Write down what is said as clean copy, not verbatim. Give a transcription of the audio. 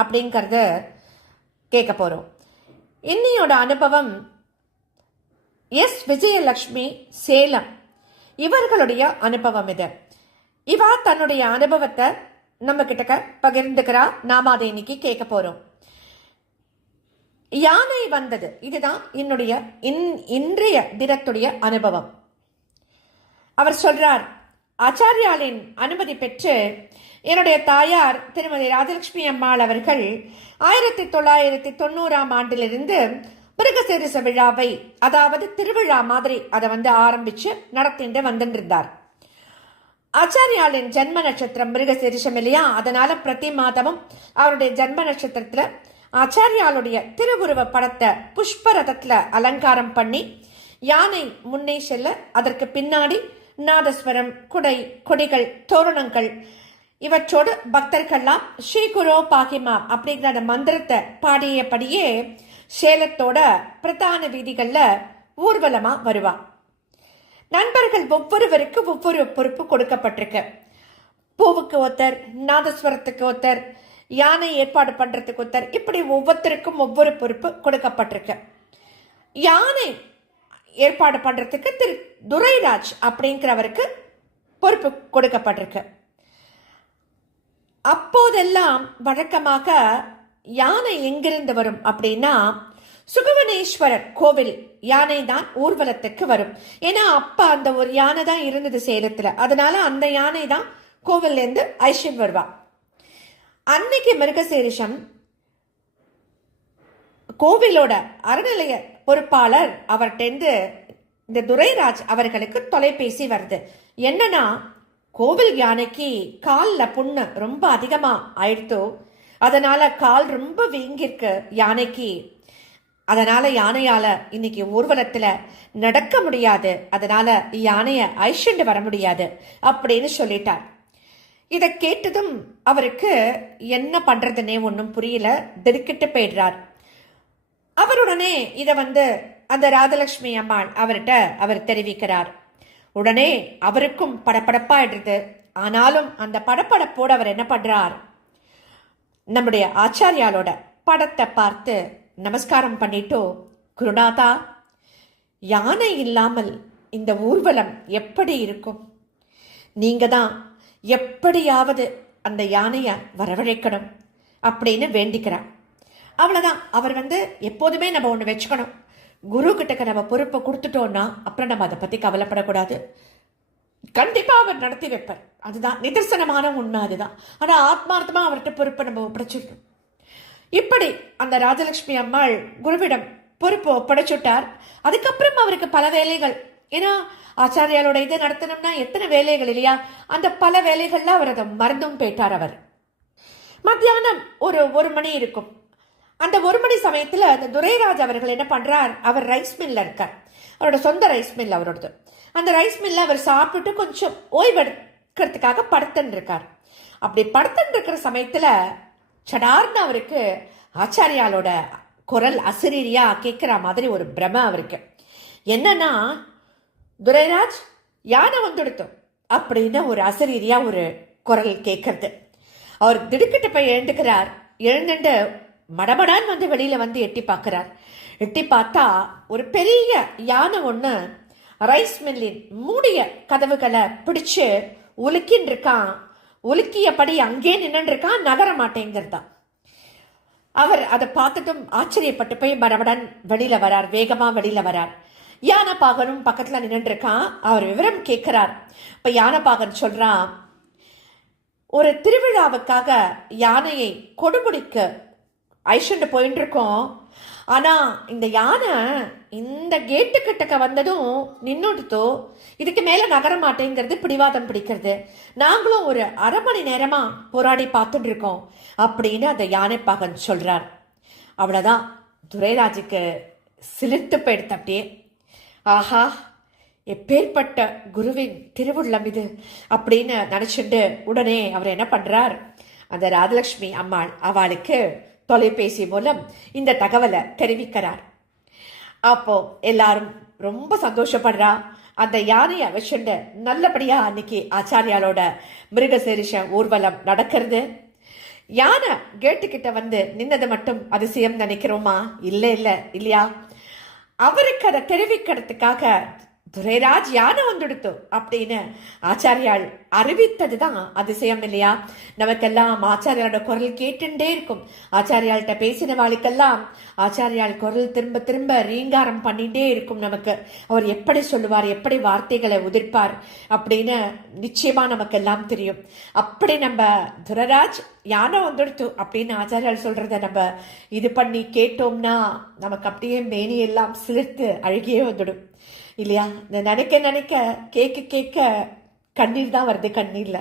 அப்படிங்கறது கேட்க போறோம். இன்னையோட அனுபவம் எஸ் விஜயலட்சுமி, சேலம், இவர்களுடைய அனுபவம் இது. இவா தன்னுடைய அனுபவத்தை நம்ம கிட்ட பகிர்ந்துக்கிறா. நாம அதை இன்னைக்கு கேட்க போறோம். யானை வந்தது, இதுதான் என்னுடைய இன்றைய தினத்துடைய அனுபவம். அவர் சொல்றார், ஆச்சாரியாலின் அனுமதி பெற்று என்னுடைய தாயார் திருமதி ராஜலட்சுமி அம்மாள் அவர்கள் 1990 ஆண்டிலிருந்து மிருகசீரிச விழாவை, அதாவது திருவிழா மாதிரி அதை ஆரம்பிச்சு நடத்திட்டு வந்துருந்தார். ஆச்சாரியாலின் ஜென்ம நட்சத்திரம் மிருகசீரிஷம் இல்லையா, அதனால பிரதி மாதமும் அவருடைய ஜென்ம நட்சத்திரத்துல ஆச்சாரியாலுடைய திருவுருவ படத்தை புஷ்பரதத்துல அலங்காரம் பண்ணி யானை முன்னே செல்ல, அதற்கு பின்னாடி நாதஸ்வரம், கொடிகள், தோரணங்கள் இவற்றோடு பக்தர்கள்லாம் ஸ்ரீ குரோ பாகிமா அப்படிங்கிற அந்த மந்திரத்தை பாடியபடியே சேலத்தோட பிரதான வீதிகள்ல ஊர்வலமா வருவா. நண்பர்கள் ஒவ்வொருவருக்கு ஒவ்வொரு பொறுப்பு கொடுக்கப்பட்டிருக்கு. பூவுக்கு ஒருத்தர், நாதஸ்வரத்துக்கு ஒருத்தர், யானை ஏற்பாடு பண்றதுக்கு ஒருத்தர், இப்படி ஒவ்வொருத்தருக்கும் ஒவ்வொரு பொறுப்பு கொடுக்கப்பட்டிருக்கு. யானை ஏற்பாடு பண்றதுக்கு திரு துரைராஜ் அப்படிங்கிறவருக்கு பொறுப்பு கொடுக்கப்பட்டிருக்கு. அப்போதெல்லாம் வழக்கமாக யானை எங்கிருந்து வரும் அப்படின்னா சுகவனேஸ்வரர் கோவில் யானை தான் ஊர்வலத்துக்கு வரும். ஏன்னா அப்ப அந்த ஒரு யானை தான் இருந்தது சேலத்துல, அதனால அந்த யானை தான் கோவில்ல இருந்து ஐஷன் வருவா. அன்னைக்கு மிருகசீரிஷம் கோவிலோட அறநிலைய பொறுப்பாளர் அவர்கிட்ட இந்த துரைராஜ் அவர்களுக்கு தொலைபேசி வருது. என்னன்னா, கோவில் யானைக்கு காலில் புண்ணு ரொம்ப அதிகமா ஆயிடுத்தோ, அதனால கால் ரொம்ப வீங்கிருக்கு யானைக்கு, அதனால யானையால இன்னைக்கு ஊர்வலத்துல நடக்க முடியாது, அதனால யானைய ஐஷண்டு வர முடியாது அப்படின்னு சொல்லிட்டார். இதை கேட்டதும் அவருக்கு என்ன பண்றதுன்னே ஒன்றும் புரியல, திடுக்கிட்டு போயிடுறார். அவருடனே இதை அந்த ராஜலட்சுமி அம்மாள் அவர்கிட்ட அவர் தெரிவிக்கிறார். உடனே அவருக்கும் படப்படப்பாயிடுது. ஆனாலும் அந்த படப்படப்போடு அவர் என்ன பண்றார், நம்முடைய ஆச்சாரியாலோட படத்தை பார்த்து நமஸ்காரம் பண்ணிட்டோ, குருநாதா, யானை இல்லாமல் இந்த ஊர்வலம் எப்படி இருக்கும்? நீங்க தான் எப்படியாவது அந்த யானைய வரவழைக்கணும் அப்படின்னு வேண்டிக்கிறார். அவ்வளவுதான். அவர் எப்போதுமே நம்ம ஒண்ணு வச்சுக்கணும், குரு கிட்டக்க நம்ம பொறுப்பை கொடுத்துட்டோம்னா அப்புறம் நம்ம அதை பத்தி கவலைப்படக்கூடாது. கண்டிப்பா அவர் நடத்தி வைப்பார், அதுதான் நிதர்சனமான உண்மை, அதுதான். ஆனா ஆத்மார்த்தமா அவர்கிட்ட பொறுப்பை நம்ம ஒப்படைச்சிடணும். இப்படி அந்த ராஜலட்சுமி அம்மாள் குருவிடம் பொறுப்பு ஒப்படைச்சுட்டார். அதுக்கப்புறம் அவருக்கு பல வேலைகள், ஏன்னா ஆச்சாரியாலோட இதை நடத்தணும்னா எத்தனை வேலைகள் இல்லையா, அந்த பல வேலைகள்ல அவர் அதை மறந்தும் போயிட்டார். அவர் மத்தியானம் ஒரு மணி இருக்கும். அந்த 1 மணி சமயத்துல அந்த துரைராஜ் அவர்கள் என்ன பண்றார், அவர் ரைஸ் மில்ல இருக்கார், அவரோட சொந்த ரைஸ் மில் அவரோடது. அந்த ரைஸ் மில்ல அவர் சாப்பிட்டுட்டு கொஞ்சம் ஓய்வெடுக்கிறதுக்காக படுத்துன்னு இருக்கார். அப்படி படுத்துன்னு இருக்கிற சமயத்துல சடார்னு அவருக்கு ஆச்சாரியாலோட குரல் அசிரியா கேட்கிற மாதிரி ஒரு பிரம அவருக்கு. என்னன்னா, துரைராஜ், யானை வந்துடுத்தோம் அப்படின்னு ஒரு அசிரியா ஒரு குரல் கேட்கறது. அவர் திடுக்கிட்டு போய் எழுந்துக்கிறார். எழுந்துட்டு மடமடான் வெளியில எட்டி பார்க்கிறார். எட்டி பார்த்தா ஒரு பெரிய யானை ஒண்ணு ரைஸ் மில்லின் மூடிய கதவுகளை பிடிச்சு உலுக்கின்னு இருக்கான். உலுக்கியபடி அங்கே நின்று இருக்கான், நகர மாட்டேங்கிறதான். அவர் அதை பார்த்துட்டும் ஆச்சரியப்பட்டு போய் மடமடான் வெளியில வரார், வேகமா வெளியில வரார். யானைப்பாகனும் பக்கத்துல நின்று இருக்கான். அவர் விவரம் கேட்கிறார். இப்ப யானைப்பாகன் சொல்றான், ஒரு திருவிழாவுக்காக யானையை கொடுமுடிக்கு ஐஷண்டு போயிட்டு இருக்கோம். ஆனா இந்த யானை இந்த கேட்டு கிட்டக்க வந்ததும் நின்னுடுத்தோ, இதுக்கு மேல நகர மாட்டேங்கிறது பிடிவாதம் பிடிக்கிறது. நாங்களும் ஒரு அரை மணி நேரமா போராடி பார்த்துட்டு இருக்கோம் அப்படின்னு அந்த யானைப்பாகன் சொல்றார். அவ்வளவுதான், துரைராஜுக்கு சிலிர்த்து போயிடுத்து. அப்படியே, ஆஹா, எப்பேற்பட்ட குருவின் திருவுள்ளம் இது அப்படின்னு நினைச்சுட்டு உடனே அவர் என்ன பண்றார், அந்த ராஜலட்சுமி அம்மாள் அவளுக்கு தொலைபேசி மூலம் இந்த தகவலை தெரிவிக்கிறார். அப்போ எல்லாரும் ரொம்ப சந்தோஷப்படுறா. அந்த யானையை வச்சுண்டு நல்லபடியா அன்னைக்கு ஆச்சாரியாலோட மிருகசீரிஷ ஊர்வலம் நடக்கிறது. யானை கேட்டுக்கிட்ட வந்து நின்னது மட்டும் அதிசயம் நினைக்கிறோமா? இல்லையா? அவருக்கு அதை தெரிவிக்கிறதுக்காக துரைராஜ் யானை வந்துடுத்து அப்படின்னு ஆச்சாரியால் அறிவித்ததுதான் அதிசயம் இல்லையா? நமக்கெல்லாம் ஆச்சாரியாலோட குரல் கேட்டுட்டே இருக்கும். ஆச்சாரியால்கிட்ட பேசின வாளுக்கெல்லாம் ஆச்சாரியால் குரல் திரும்ப திரும்ப ரீங்காரம் பண்ணிட்டே இருக்கும். நமக்கு அவர் எப்படி சொல்லுவார், எப்படி வார்த்தைகளை உதிர்ப்பார் அப்படின்னு நிச்சயமா நமக்கெல்லாம் தெரியும். அப்படி நம்ம துரைராஜ் யானை வந்துடுத்து அப்படின்னு ஆச்சாரியால் சொல்றத நம்ம இது பண்ணி கேட்டோம்னா நமக்கு அப்படியே மேனி எல்லாம் சிலிர்த்து அழுகியே வந்துடும் இல்லையா? நினைக்க நினைக்க கேட்க கேட்க கண்ணீர் தான் வருது கண்ணீர்ல.